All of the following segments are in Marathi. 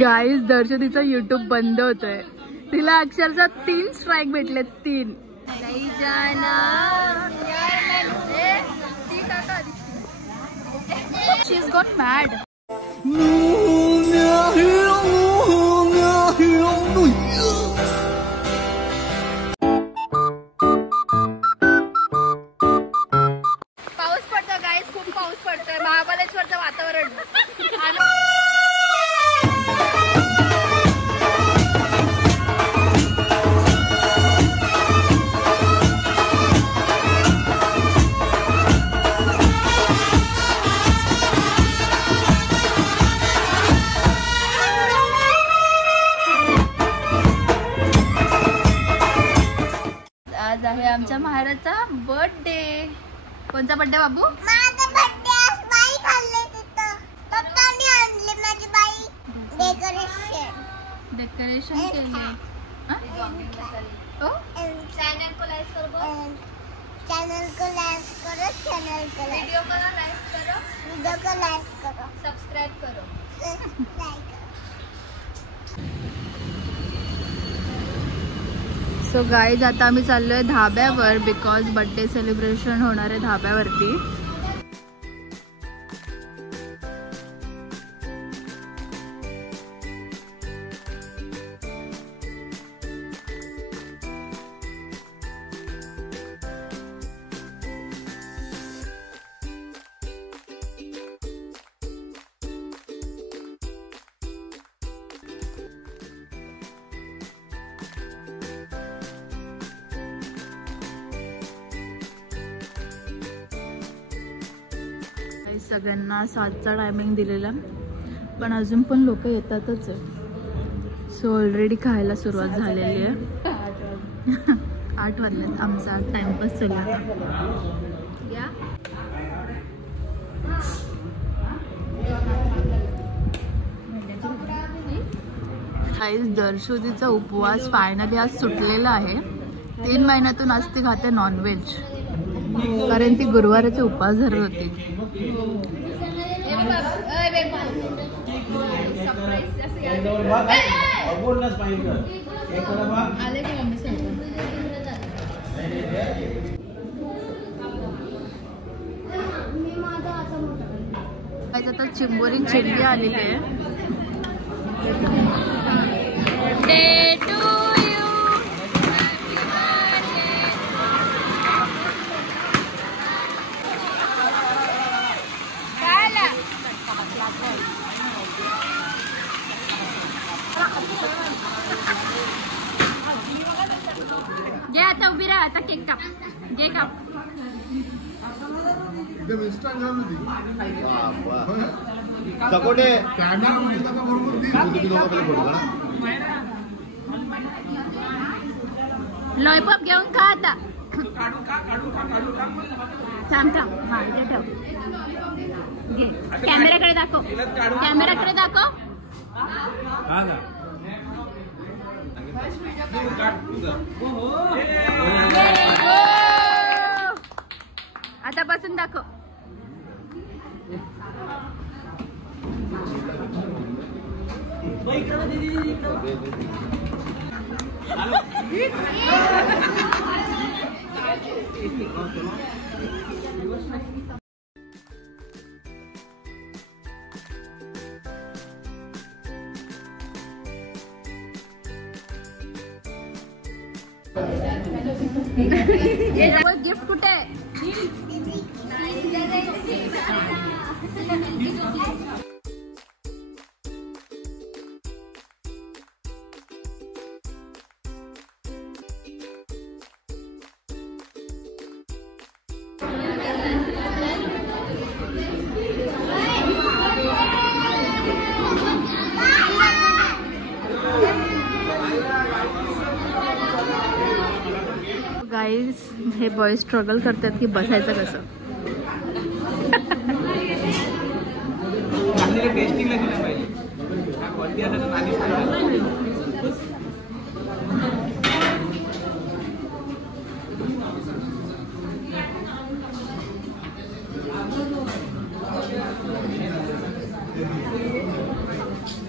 गाईज दर्शनीचा युट्यूब बंद होतोय. तिला अक्षरशः 3 स्ट्राइक भेटले. 3. नाही जाना. She's got mad. पाऊस पडतो गाईज, खूप पाऊस पडतोय. महाबळेश्वरचं वातावरण. आज आहे आमच्या महाराजचा बर्थडे. कोणता बर्थडे बाबू? माझा बर्थडे आज बाई खाल्ले तिथं. पप्पांनी आणले माझी बाई डेकोरेशन केले. ओ चॅनल को लाइक करो, वीडियो को लाइक करो, सब्सक्राइब करो. सो गाईज आता आम्ही चाललोय धाब्यावर बिकॉज बर्थडे सेलिब्रेशन होणार आहे धाब्यावरती. सगळ्यांना 7चा टायमिंग दिलेला, पण अजून पण लोक येतातच आहे. सो ऑलरेडी खायला सुरुवात झालेली आहे. 8 वाजल्यात. आमचा टाइमपास चालू आहे. गाईज दर्शोदीचा उपवास फायनली आज सुटलेला आहे. 3 महिन्यातून आज ती खाते नॉनव्हेज, कारण ती गुरुवाराचे उपवास धरत होती. आता चिंबोरी चिल्ली आलेली आहे. घे आता, उभी राहा आता. केक काप, घे काप. लॉलीपॉप घेऊन खा आता. थांब थांब. हा इथे ठेव. घे. कॅमेराकडे दाखव, कॅमेराकडे दाखव. आता बसून दाखव. गिफ्ट कुठे आहे? गाईज हे बॉय स्ट्रगल करतात की बसायचं कसं.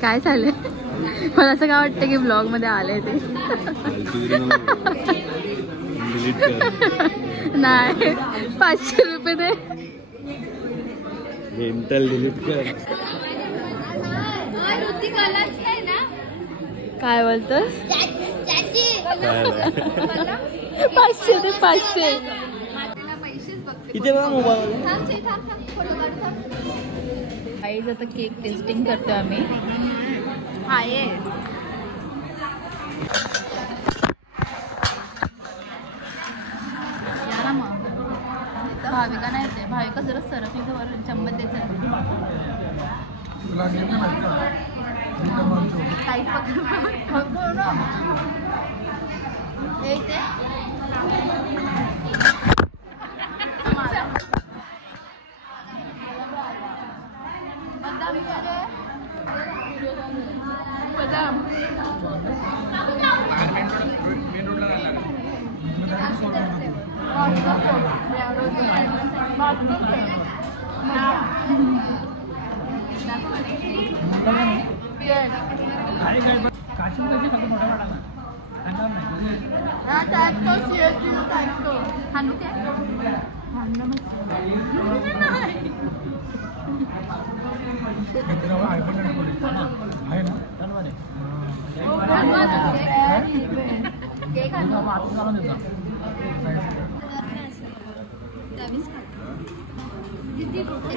काय झालं? मला असं काय वाटतं की ब्लॉग मध्ये आले ते नाही 500 रुपये दे मेंटल डिलीट कर. काय बोलतोस? 500 दे 500. इथे बघा मोबाईल. आईज आता केक टेस्टिंग करतोय आम्ही. आहे भाविका नाही येते. भाविका जरा सरकली तर वर चम्मच द्यायचं.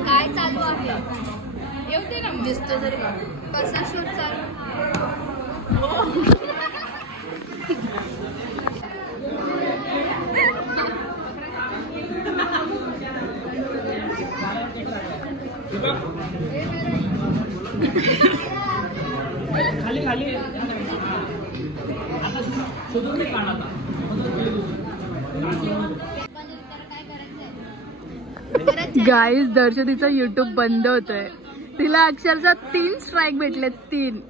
काय चालू आहे येते ना दिसतो तरी कसा शोध चालू. खाली खाली गाईज दर्शनीचा युट्यूब बंद होतोय. तिला अक्षरशः 3 स्ट्राईक भेटले 3.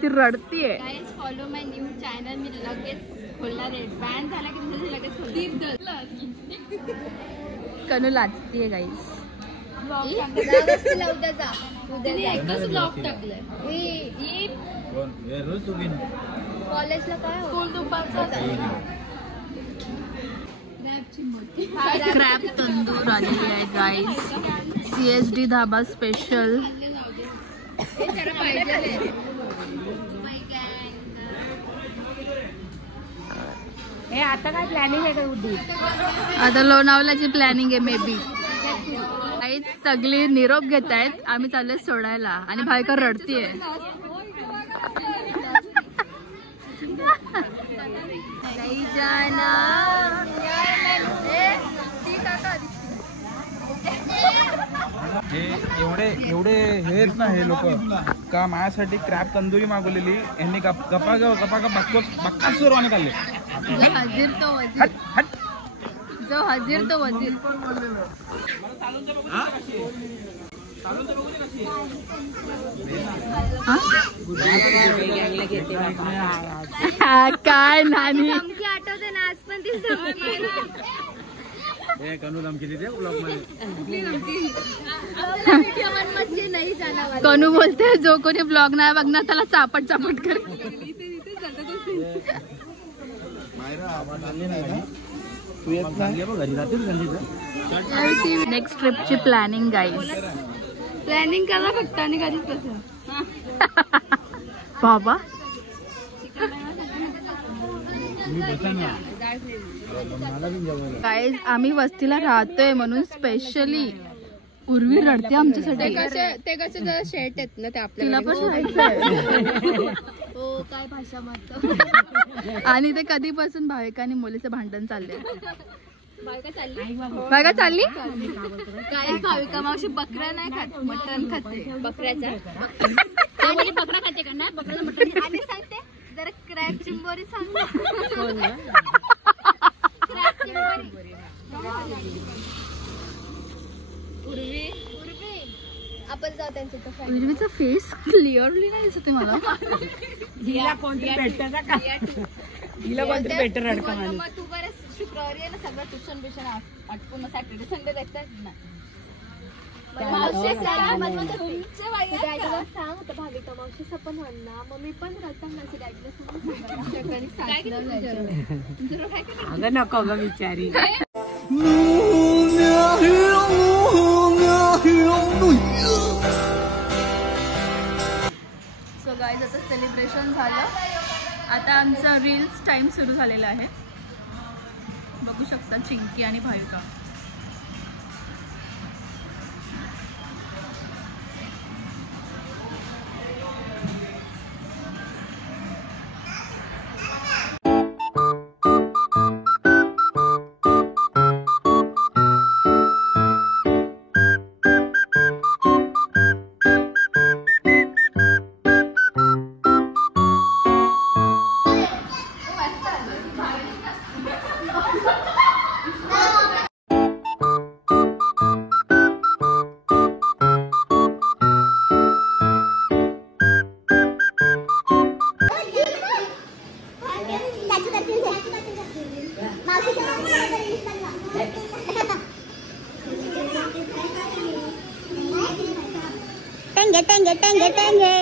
ती रडतीये. गाइस फॉलो माय न्यू चॅनल. मी लगेच खोलणार आहे. बॅन झाला की तुझं लगेच खोलणार. कनू लाजतीये गाईज. कॉलेजला काय स्कूल क्रॅब तंदूर आलेली आहे गाईज. CSD धाबा स्पेशल. हे आता काय प्लॅनिंग आहे का उद्या? आता लोणावल्याची प्लॅनिंग आहे मे बी. गाईज सगळी निरोप घेत आहेत. आम्ही चाललोय सोडायला आणि भाविका रडतीये. नाही जाना. हे एवढे हे आहेत ना हे लोक का माझ्यासाठी क्रॅब तंदुरी मागवलेली. यांनी गप्पा बक्का सुरवाने काढले. जो हजीर तो वजीर. जो हजीर तो वजीर. काय नानी आठवते ना आज पण ती कनू बोलते जो कोणी ब्लॉग नाही बघणार त्याला चापट चापट कर. नेक्स्ट ट्रिपची प्लॅनिंग गाईज. प्लॅनिंग करा फक्त आणि कधीच कसं बाबा. गाईज आम्ही वस्तीला राहतोय म्हणून स्पेशली उर्वी रडते आमच्यासाठी. ते कसे जरा शेट आहेत ना ते तिला आपल्याला पण राहायचंय. हो काय भाषा मारतो. आणि ते कधीपासून भाविका आणि मुलीचं भांडण चाललंय. बायका चालली भाविका चालली. काय भाविका मावशी बकरा नाही खात मटण खाते. बकऱ्याचा बकरा खाते का नाही बकऱ्याचं मटण. आणि सांगते जरा क्रॅब चिंबोरी सांग. क्रॅब चिंबोरी. उर्वी आपण जाऊ त्यांच्या. उर्वीचा फेस क्लिअरली नाही दिसते मला. हिला कोणतरी भेटतं का? हिला कोणतरी भेटतं रडका. मग तू बरं शुक्रवारी आहे ना सगळं ट्युशन बिशन आटपून सॅटर्डे संडे देतात ना. मावशी सांग डॅडीला सांग होतं भाविका मावशीचं पण म्हणणार मग मी पण रत्नाची डॅडीला सांग अगं नको ग बिचारी. सो गाईज आता सेलिब्रेशन झालं. आता आमचं रील्स टाइम सुरू झालेला आहे. बघू शकता चिंकी आणि भाविका.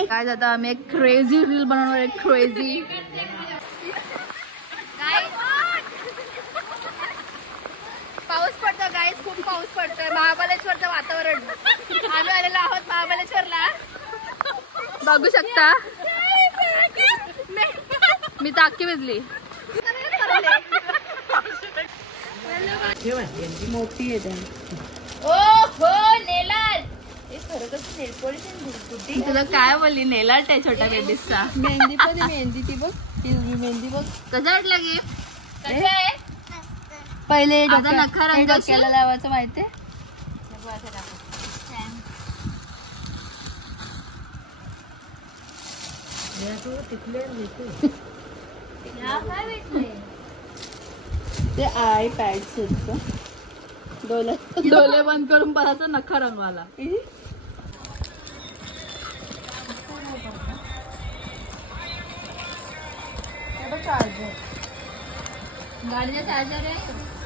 काय आता आम्ही एक क्रेझी रील बनवणार आहे. क्रेझी पाऊस पडतो गाईस खूप पाऊस पडतोय. महाबळेश्वरचं वातावरण आम्ही आलेलो आहोत महाबळेश्वरला. बघू शकता मी ताकी भिजली. मोठी आहे. ओ हो नेलाल तुला काय बोलली नेला त्या छोट्या बेबीचा. मेहंदी पण मेहंदी ती बघ मेहंदी बघ कसं वाटलं गे कसं आहे पहिले आता नखा रंग डोक्याला लावायचं माहितीये. ते आय पॅड डोले बंद करून परत नखा रंगवाला. गाडीचा चार्जर आहे